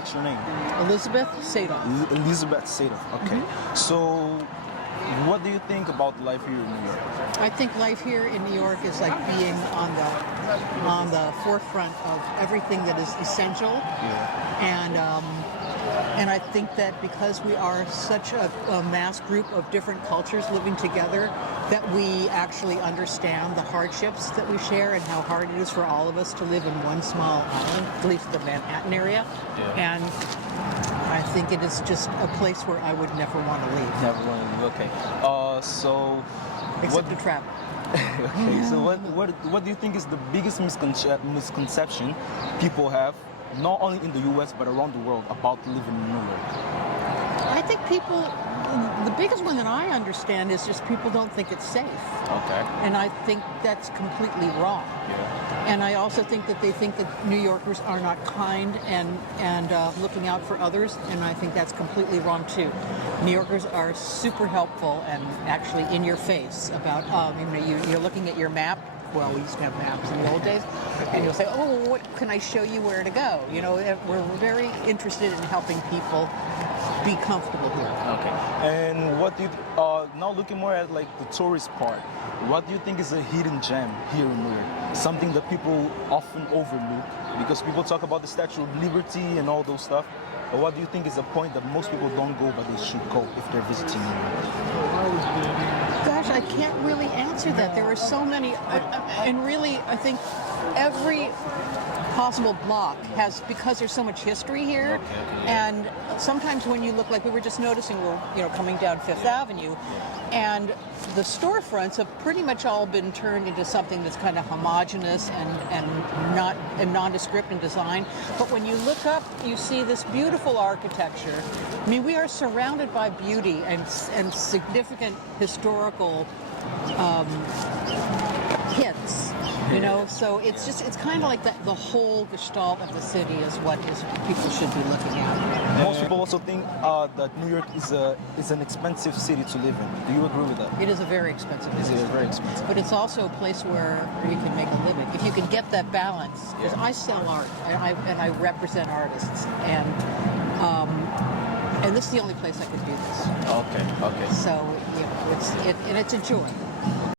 catch your name? Elizabeth Sadoff. Elizabeth Sadoff. Okay. So, what do you think about life here in New York? I think life here in New York is like being on the forefront of everything that is essential. Yeah. And I think that because we are such a mass group of different cultures living together, that we actually understand the hardships that we share and how hard it is for all of us to live in one small island, at least the Manhattan area. Yeah. And I think it is just a place where I would never want to leave. Never want to leave. Okay. So. Except to travel. Okay. So what do you think is the biggest misconception people have, not only in the U.S. but around the world, about living in New York? I think the biggest one that I understand is just people don't think it's safe. Okay. And I think that's completely wrong. Yeah. And I also think that they think that New Yorkers are not kind and looking out for others, and I think that's completely wrong too. New Yorkers are super helpful and actually in your face about, you're looking at your map. Well, we used to have maps in the old days, and you'll say, "Oh, what can I show you where to go?" You know, we're very interested in helping people be comfortable here. Okay. And what do you now looking more at like the tourist part? What do you think is a hidden gem here in New York? Something that people often overlook because people talk about the Statue of Liberty and all those stuff. But what do you think is a point that most people don't go, but they should go if they're visiting New York? Gosh, I can't really answer that. There are so many, and really, I think every possible block has, because there's so much history here, and sometimes when you look, like we were just noticing, we're coming down Fifth Avenue, and the storefronts have pretty much all been turned into something that's kind of homogeneous and nondescript in design. But when you look up, you see this beautiful architecture. I mean, we are surrounded by beauty and significant historical hits. So it's kind of like the whole gestalt of the city is what people should be looking at. Most people also think that New York is an expensive city to live in. Do you agree with that? It is a very expensive It city. is very expensive. But it's also a place where you can make a living. If you can get that balance, because I sell art and I represent artists, and this is the only place I could do this. Okay. So it's a joy.